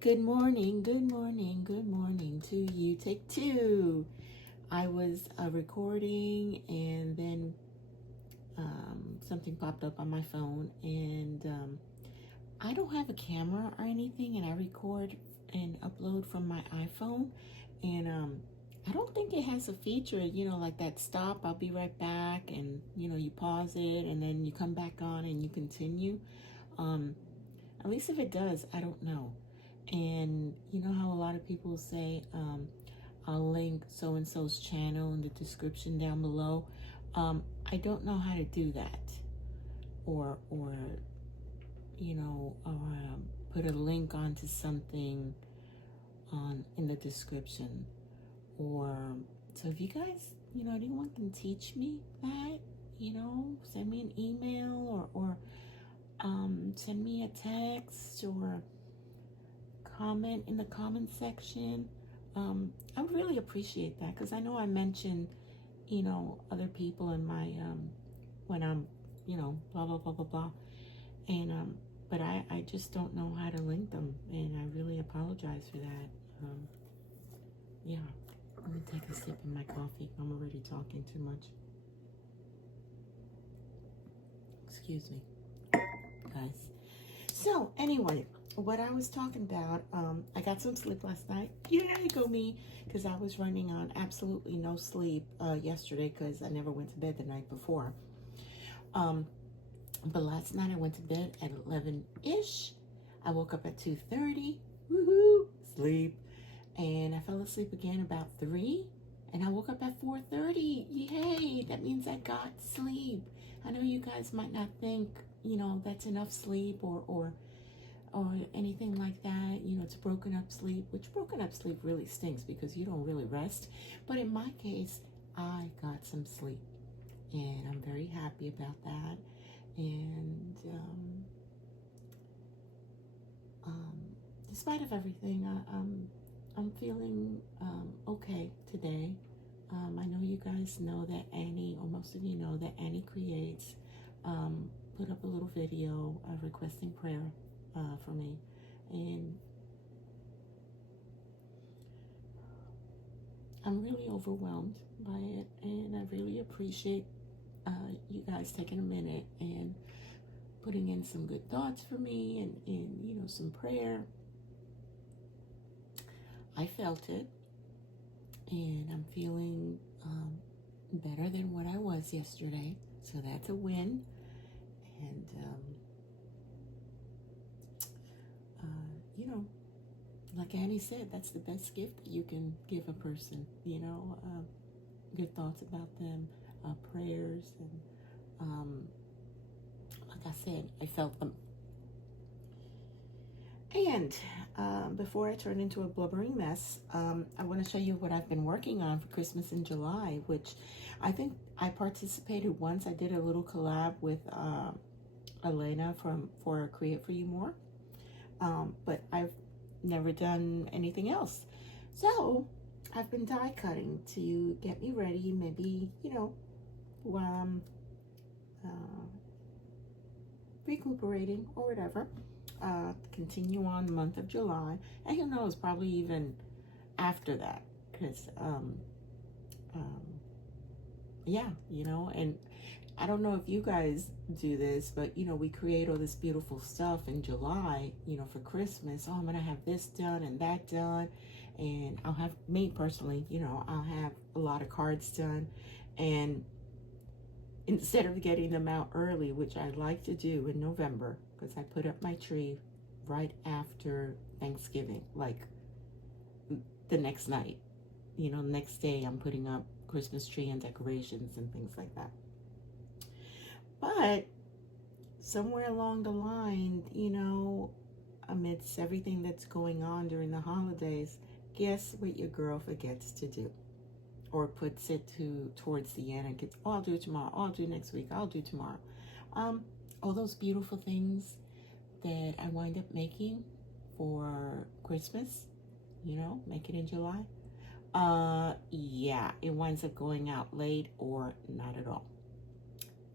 Good morning, good morning, good morning to you. Take two. I was recording and then something popped up on my phone, and I don't have a camera or anything, and I record and upload from my iPhone, and I don't think it has a feature, like that stop, I'll be right back, and you pause it and then you come back on and you continue. At least if it does, I don't know. And you know how a lot of people say, I'll link so and so's channel in the description down below. I don't know how to do that, or put a link onto something on in the description. Or so if you guys, anyone can teach me that, send me an email, or send me a text, or comment in the comment section. I would really appreciate that, because I know I mentioned, other people in my, when I'm, blah, blah, blah, blah, blah. And, but I just don't know how to link them, and I really apologize for that. Yeah, let me take a sip of my coffee. I'm already talking too much. Excuse me, guys. So anyway, what I was talking about, I got some sleep last night. Yay, go me, because I was running on absolutely no sleep yesterday, because I never went to bed the night before. But last night I went to bed at 11-ish. I woke up at 2:30. Woohoo, sleep. And I fell asleep again about 3. And I woke up at 4:30. Yay, that means I got sleep. I know you guys might not think, that's enough sleep, or anything like that. It's broken up sleep, which broken up sleep really stinks because you don't really rest. But in my case, I got some sleep, and I'm very happy about that. And despite of everything, I'm feeling okay today. I know you guys know that Annie, or most of you know that Annie Creates, put up a little video requesting prayer for me, and I'm really overwhelmed by it, and I really appreciate you guys taking a minute and putting in some good thoughts for me, and some prayer. I felt it, and I'm feeling better than what I was yesterday, so that's a win. And like Annie said, that's the best gift that you can give a person, good thoughts about them, prayers, and like I said, I felt them. And before I turn into a blubbering mess, I want to show you what I've been working on for Christmas in July, which I think I participated once. I did a little collab with Elena for Create For You More, but I've never done anything else. So I've been die cutting to get me ready, maybe, while I'm recuperating or whatever, continue on the month of July, and who knows, probably even after that, because yeah, and I don't know if you guys do this, but we create all this beautiful stuff in July, for Christmas. Oh, I'm gonna have this done and that done, and I'll have, me personally, I'll have a lot of cards done, and instead of getting them out early, which I like to do in November, because I put up my tree right after Thanksgiving, like the next night, the next day I'm putting up Christmas tree and decorations and things like that. But somewhere along the line, amidst everything that's going on during the holidays, guess what your girl forgets to do, or puts it towards the end and gets, oh, I'll do it tomorrow, oh, I'll do it next week, I'll do tomorrow. All those beautiful things that I wind up making for Christmas, make it in July. Yeah, it winds up going out late or not at all.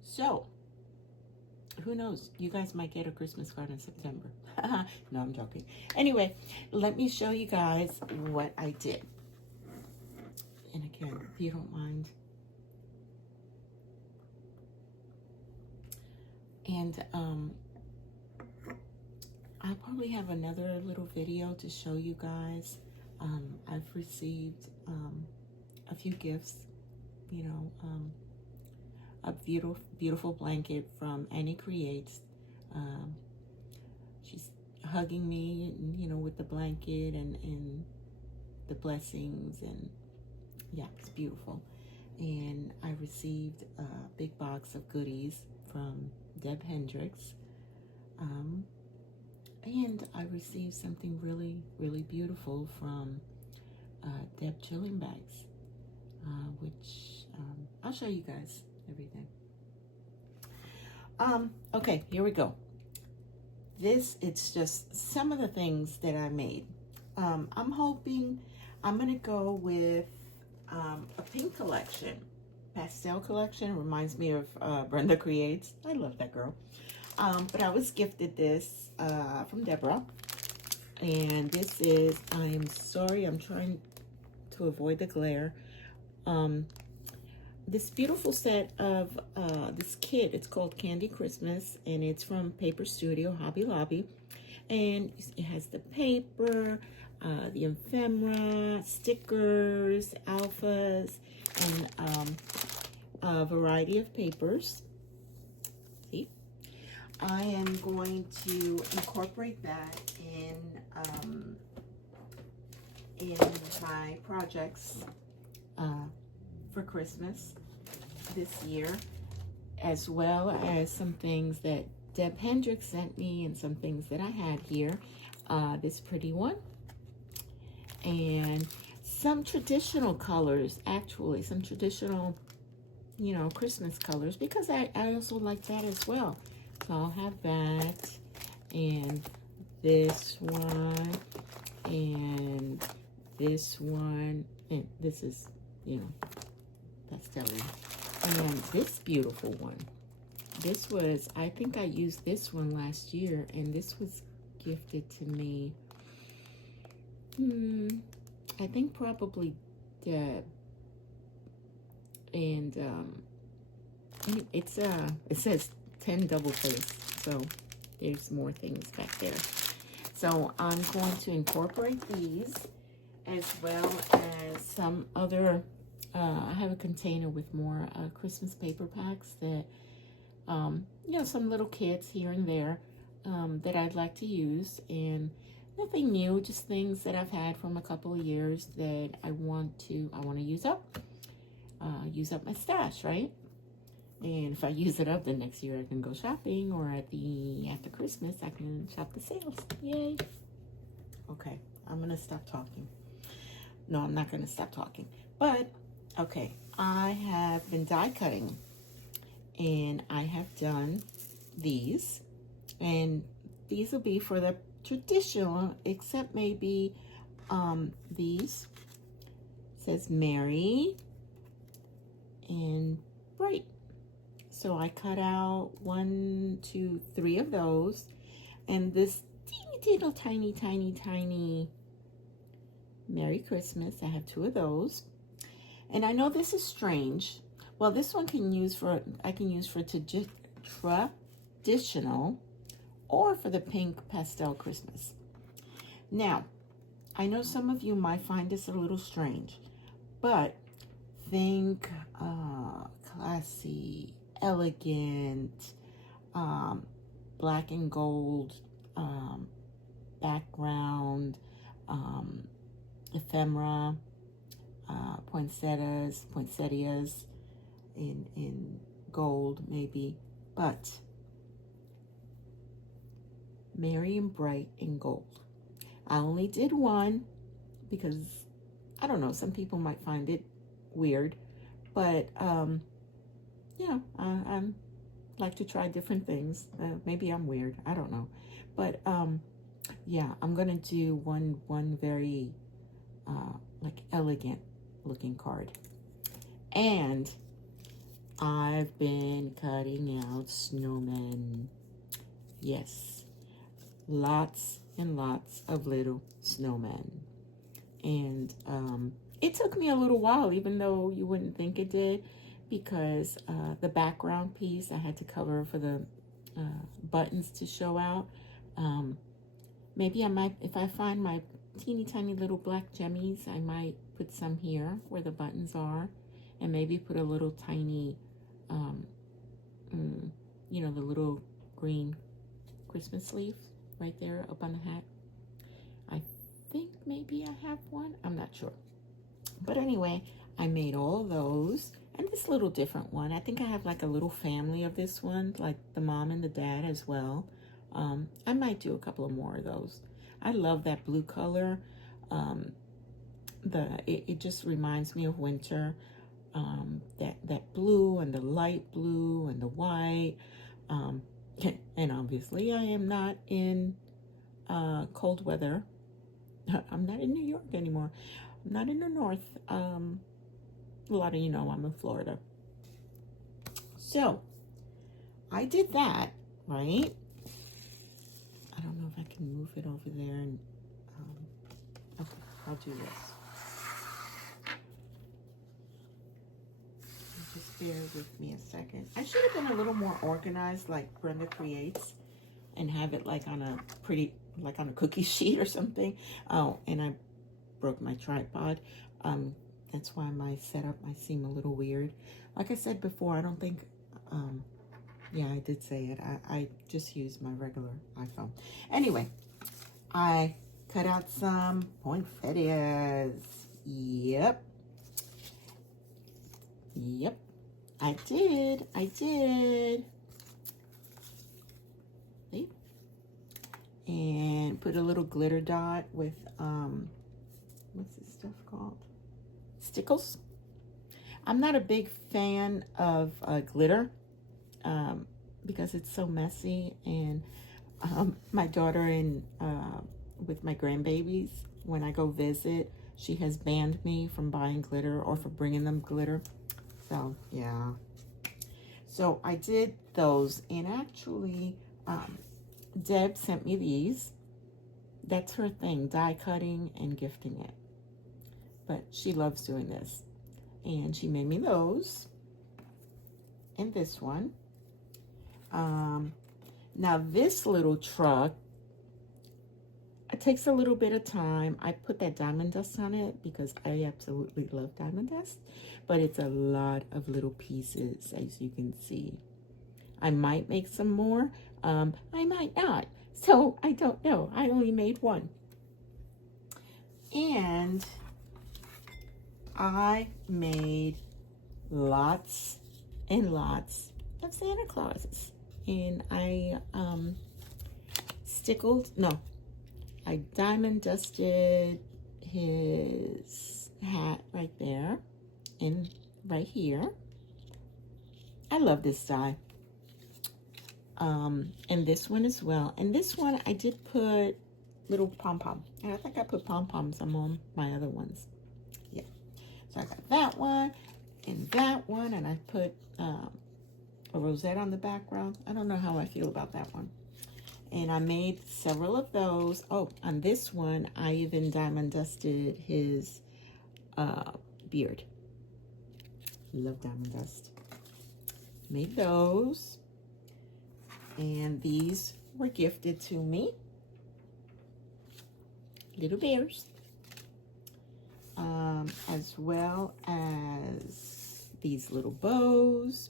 So who knows? You guys might get a Christmas card in September. No, I'm joking. Anyway, let me show you guys what I did. And again, if you don't mind. And I'll probably have another little video to show you guys. I've received a few gifts, you know, a beautiful blanket from Annie Creates. She's hugging me, you know, with the blanket and the blessings, and yeah, it's beautiful. And I received a big box of goodies from Deb Hendricks. And I received something really, really beautiful from Deb Chilling Bags, which I'll show you guys everything. Okay, here we go. It's just some of the things that I made. I'm hoping I'm gonna go with a pink collection, pastel collection. Reminds me of Brenda Creates. I love that girl. But I was gifted this from Deborah, and this is, I'm sorry, I'm trying to avoid the glare. This beautiful set of this kit. It's called Candy Christmas, and it's from Paper Studio, Hobby Lobby. And it has the paper, the ephemera, stickers, alphas, and a variety of papers. See? I am going to incorporate that in my projects for Christmas this year, as well as some things that Deb Hendricks sent me and some things that I had here. This pretty one, and some traditional colors, actually, some traditional, you know, Christmas colors, because I also like that as well. So I'll have that, and this one, and this one, and this is, you know, pastel-y. And this beautiful one. This was, I think I used this one last year, and this was gifted to me. I think probably Deb. And it says 10 double faced, so there's more things back there. So I'm going to incorporate these, as well as some other, I have a container with more Christmas paper packs that, you know, some little kits here and there that I'd like to use, and nothing new, just things that I've had from a couple of years that I want to use up my stash, right? And if I use it up, then next year I can go shopping, or after Christmas I can shop the sales. Yay! Okay, I'm gonna stop talking. No, I'm not gonna stop talking. But okay, I have been die cutting, and I have done these, and these will be for the traditional, except maybe these. It says Merry and Bright. So I cut out 1, 2, 3 of those, and this tiny Merry Christmas. I have 2 of those, and I know this is strange. Well, this one I can use for traditional, or for the pink pastel Christmas. Now, I know some of you might find this a little strange, but think classy, elegant, black and gold background, ephemera, poinsettias in gold maybe, but Merry and Bright in gold. I only did one because, I don't know, some people might find it weird, but you know, I like to try different things. Maybe I'm weird, I don't know, but yeah, I'm gonna do one very like elegant looking card. And I've been cutting out snowmen. Yes, lots and lots of little snowmen. And it took me a little while, even though you wouldn't think it did, because the background piece I had to cover for the buttons to show out. Maybe I might, if I find my teeny tiny little black jemmies, I might put some here where the buttons are, and maybe put a little tiny, you know, the little green Christmas leaf right there up on the hat. I think maybe I have one. I'm not sure. But anyway, I made all of those. And this little different one. I think I have like a little family of this one, like the mom and the dad as well. I might do a couple of more of those. I love that blue color. It just reminds me of winter. That blue and the light blue and the white. And obviously I am not in cold weather. I'm not in New York anymore. I'm not in the north. A lot of you know I'm in Florida. So I did that, right? I don't know if I can move it over there. And okay, I'll do this. Just bear with me a second. I should have been a little more organized like Brenda Creates and have it like on a pretty, like on a cookie sheet or something. Oh, and I broke my tripod. That's why my setup might seem a little weird. Like I said before, I don't think, yeah, I did say it. I just used my regular iPhone. Anyway, I cut out some poinsettias. Yep. I did. See? And put a little glitter dot with, what's this stuff called? Stickles. I'm not a big fan of glitter because it's so messy, and my daughter and with my grandbabies, when I go visit, she has banned me from buying glitter or for bringing them glitter. So yeah, so I did those, and actually Deb sent me these. That's her thing, die cutting and gifting it. But she loves doing this. And she made me those. And this one. Now this little truck, it takes a little bit of time. I put that diamond dust on it because I absolutely love diamond dust. But it's a lot of little pieces, as you can see. I might make some more. I might not. So I don't know. I only made one. And I made lots and lots of Santa Clauses. And I I diamond dusted his hat right there and right here. I love this die. And this one as well. And this one I did put little pom-pom. And I think I put pom-poms on my other ones. Yeah. So I got that one and that one. And I put a rosette on the background. I don't know how I feel about that one. And I made several of those. Oh, on this one, I even diamond dusted his beard. Love diamond dust. Made those. And these were gifted to me. Little bears. As well as these little bows.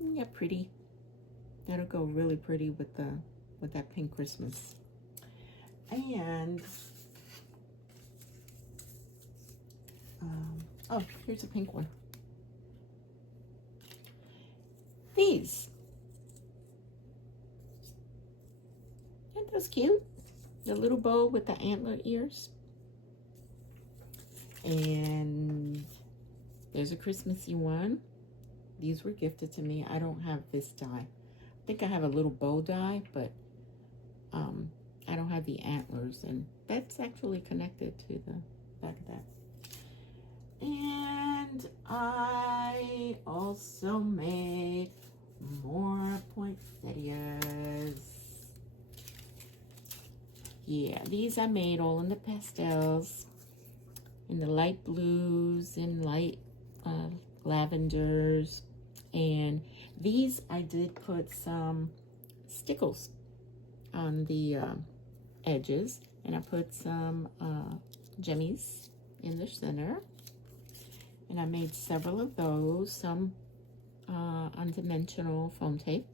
Yeah, pretty. That'll go really pretty with that pink Christmas. And oh, here's a pink one. These. Aren't those cute? The little bow with the antler ears. And there's a Christmassy one. These were gifted to me. I don't have this die. I think I have a little bow die, but I don't have the antlers, and that's actually connected to the back of that. And And I also made more poinsettias. Yeah, these I made all in the pastels, in the light blues and light lavenders. And these I did put some stickles on the edges, and I put some jimmies in the center, and I made several of those, some undimensional foam tape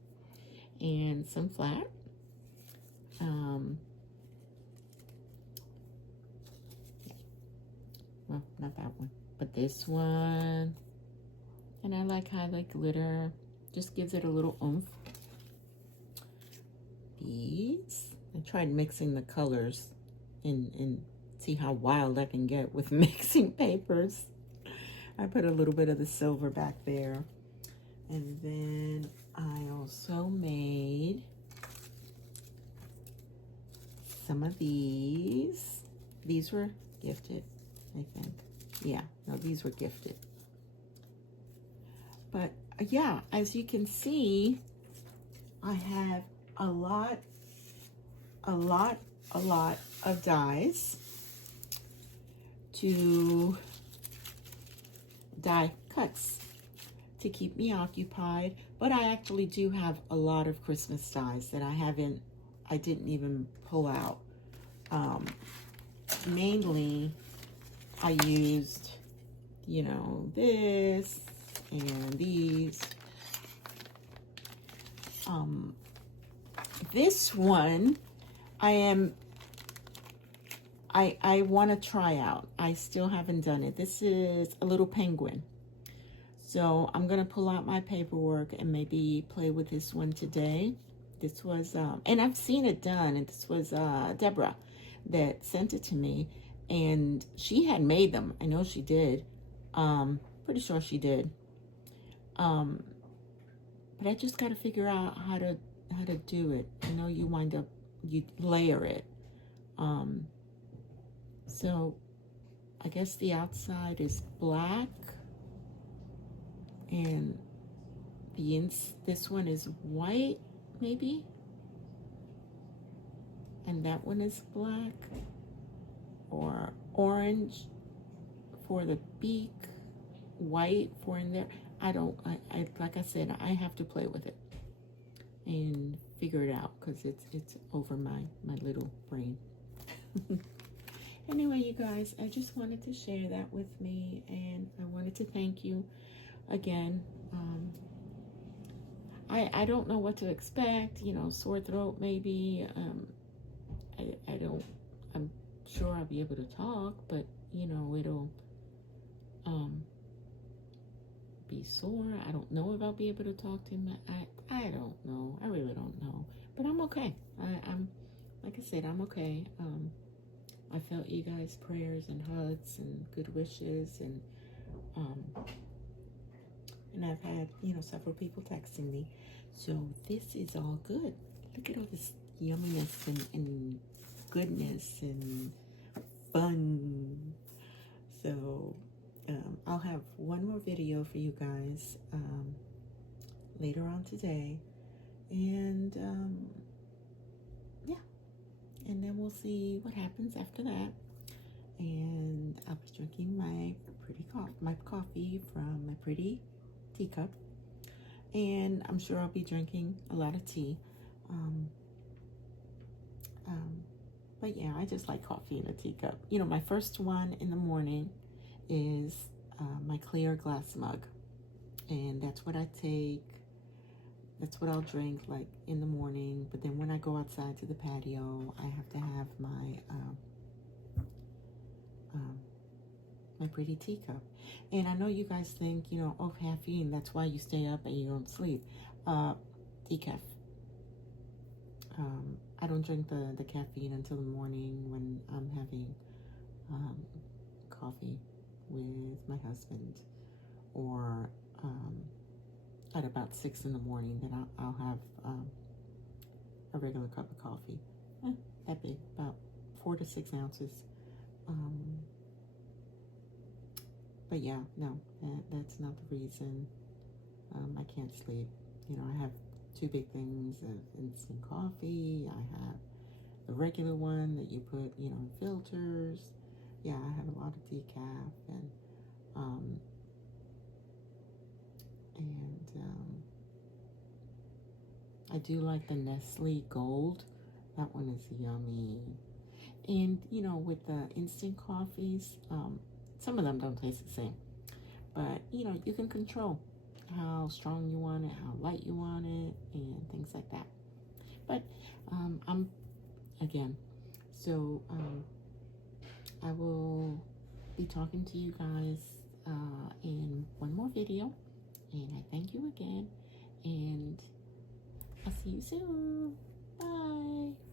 and some flat. Well, not that one, but this one. And I like highlight glitter, just gives it a little oomph. These, I tried mixing the colors and see how wild I can get with mixing papers. I put a little bit of the silver back there. And then I also made some of these. These were gifted, I think. Yeah, no, these were gifted. But yeah, as you can see, I have a lot of dies to die cuts to keep me occupied. But I actually do have a lot of Christmas dies that I didn't even pull out. Mainly I used, you know, this and these. This one I want to try out. I still haven't done it. This is a little penguin. So I'm going to pull out my paperwork and maybe play with this one today. This was, and I've seen it done, and this was Deborah that sent it to me, and she had made them. I know she did. Pretty sure she did. But I just got to figure out how to do it. I know you layer it. So I guess the outside is black, and this one is white, maybe, and that one is black or orange for the beak, white for in there. I like I said, I have to play with it and figure it out, because it's over my little brain. Anyway, you guys, I just wanted to share that with me, and I wanted to thank you again. I don't know what to expect, you know, sore throat maybe. I'm sure I'll be able to talk, but you know, it'll be sore. I don't know if I'll be able to talk to him. I don't know. I really don't know. But I'm okay. I'm like I said, I'm okay. I felt you guys' prayers and hugs and good wishes, and I've had, you know, several people texting me. So this is all good. Look at all this yumminess and goodness and fun. So I'll have one more video for you guys later on today, and yeah, and then we'll see what happens after that. And I'll be drinking my coffee from my pretty teacup, and I'm sure I'll be drinking a lot of tea. But yeah, I just like coffee in a teacup. You know, my first one in the morning is my clear glass mug, and that's what I take. That's what I'll drink like in the morning. But then when I go outside to the patio, I have to have my my pretty teacup. And I know you guys think, you know, oh, caffeine, that's why you stay up and you don't sleep. Decaf. I don't drink the caffeine until the morning when I'm having coffee with my husband, or at about 6 in the morning, then I'll have a regular cup of coffee. That big, about 4 to 6 ounces. But yeah, no, that's not the reason I can't sleep. You know, I have two big things of instant coffee. I have the regular one that you put, you know, in filters. Yeah, I have a lot of decaf um, and I do like the Nestle Gold. That one is yummy. And you know, with the instant coffees, some of them don't taste the same, but you know, you can control how strong you want it, how light you want it, and things like that. But I'm again, so I will be talking to you guys in one more video, and I thank you again, and I'll see you soon. Bye.